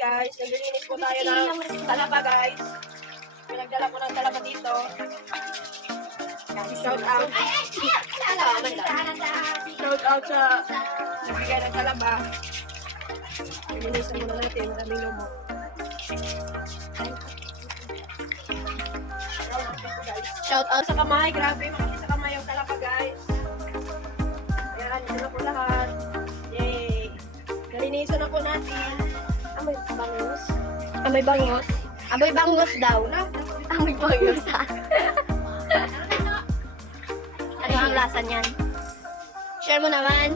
guys. Naglilinis po tayo ng talaba guys. Pinagdala ko ng talaba dito. Shout out. Shout out sa nagbigay ng talaba. Nilinisan muna natin. Maraming lumot. Shout out sa kamay. Grabe, makaki sa kamay yung talaba guys. Ayan, ito na po lahat. Yay! Nalinisan na po natin. Amoy bangus. Amoy bangot. Amoy bangus daw. Amoy bangus ha. Ano ang lasa niyan? Share mo naman.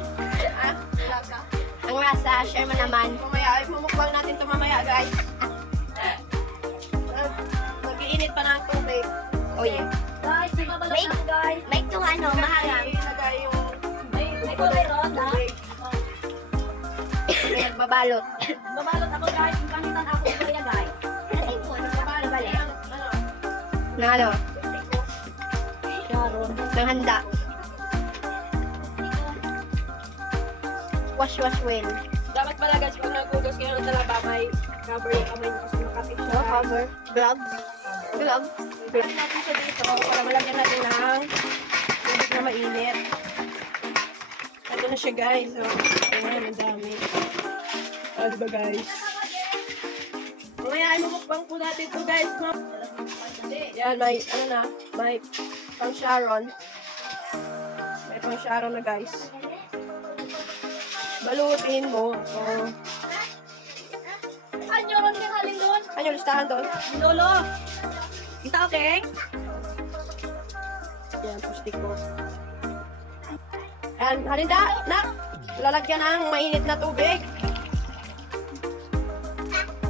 Ah, lasa. Ang lasa, share mo naman. Mamaya, ay mumukbang natin ito mamaya guys. Mag-iinit pa ng tubig. Oh yeah. Guys, di ba balot natin guys? May itong ano, mahangang. Ilagay yung May kulay ron ha? tubig. Babalot. Babalot ako guys, yung panitan ako kaya guys. Ano po? Ano? Na ano? Sharon. Nang handa. Wash well. Dapat pala guys, kung naghugas kayo ng talaba, may cover yung kamay nyo kasi makapit siya. No cover. Gloves. Gloves. Ilagay natin siya dito para malagyan natin ng tubig na mainit. Ito na siya guys. So, ayan, ang dami. Ah, diba guys? Mamaya ay mamukbang po natin ito guys. Yan, may, ano na, may pang Sharon. May pang Sharon na guys. Balutin mo. Oh. Anyo, ron din halin doon. Ano, listahan doon? Lolo. Kita okay? Yan, pustik ko. Yan, halinda, na, lalagyan ng mainit na tubig.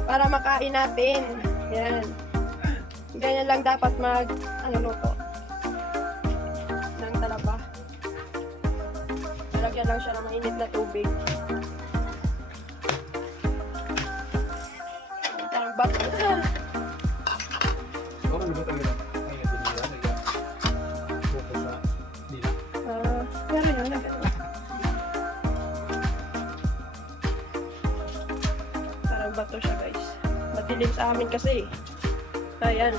Para makain natin. Yan. Ganyan lang dapat mag, luto. Ng talaba. Lalagyan lang siya ng mainit na tubig. Parang bato. Orang lupa talaga ng ingat din nila. Nag-focus sa dila. Pero yun, parang bato siya guys. Madilim sa amin kasi. Ayan.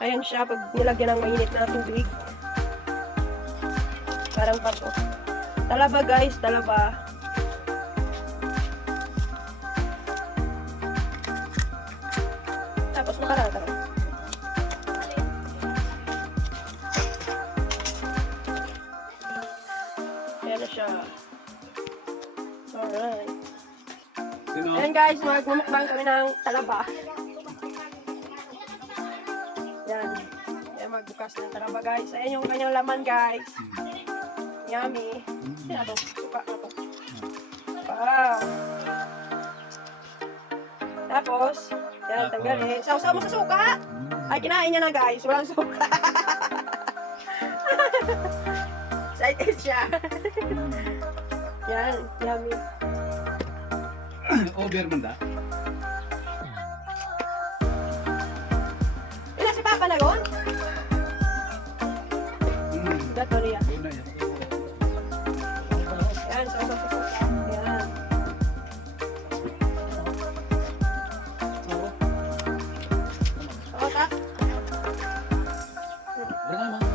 Ayan siya pag nilagyan ng mainit na tubig. Parang bato. Talaba guys, talaba. Tapos makarata. Ayan na siya. Alright. Sino? Ayan guys, magmumukbang kami ng talaba. Yan. Ayan, magbukas ng talaba guys. Ayan yung kanyang laman guys. Yummy. Yan ito. Suka na to. Wow. Tapos, yan, tanggalin. Sausaw mo sa suka. Ay, kinain niya na guys. Walang suka. Excited siya. Yan, yummy. Over man da? Ila si Papa na ron? Dato niya. Doon na yan. Yan, sausaw sa suka. Yan. Ako ta? Berenang mo.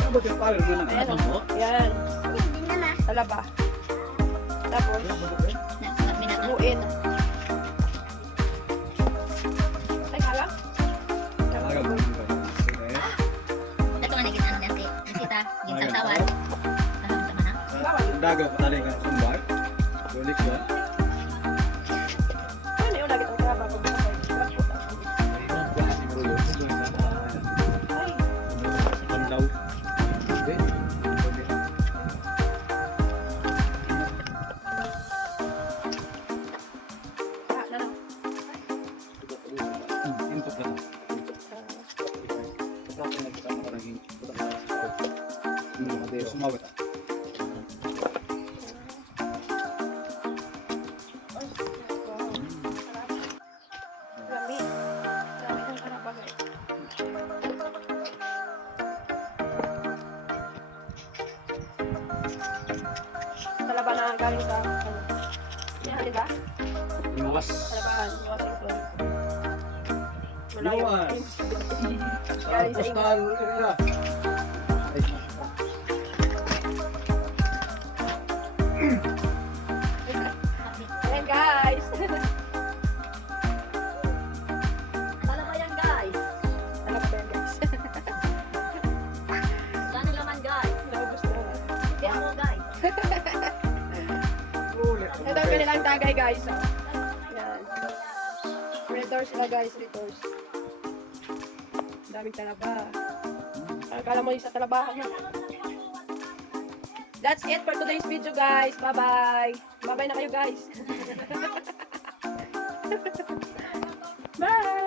Ano ba pala mo nang Ayan. alam mo? Yan. Talaba. Tapos, buuin. Ay, halang? Talaga mo. Ito nga naging ano kita. Ginsang tawad. Sama na. Daga pa talaga sumbar. Balik ko. Ano yung lagi itong talaba? Ay, Pandaw. Hindi. na lang. Intok na. Bakit nagkasama ka naging sumawat. Lami. Lami ng talaba guys. Talaba na galing sa alin ba? Iwas. Talabahan. Iwas ito. Malayo. Iwas. Galing sa Postal. Ayan guys. Alam mo yan, guys. Alam ko ba yan guys? Dami laman, guys. Naubos na. Kaya mo, guys. Ito ang kanilang tagay guys. Oh. Yan. Retorts sila guys, retorts. Daming talaba. Akala mo yung sa talabahan na. That's it for today's video guys. Bye-bye. Bye-bye na kayo guys. Bye!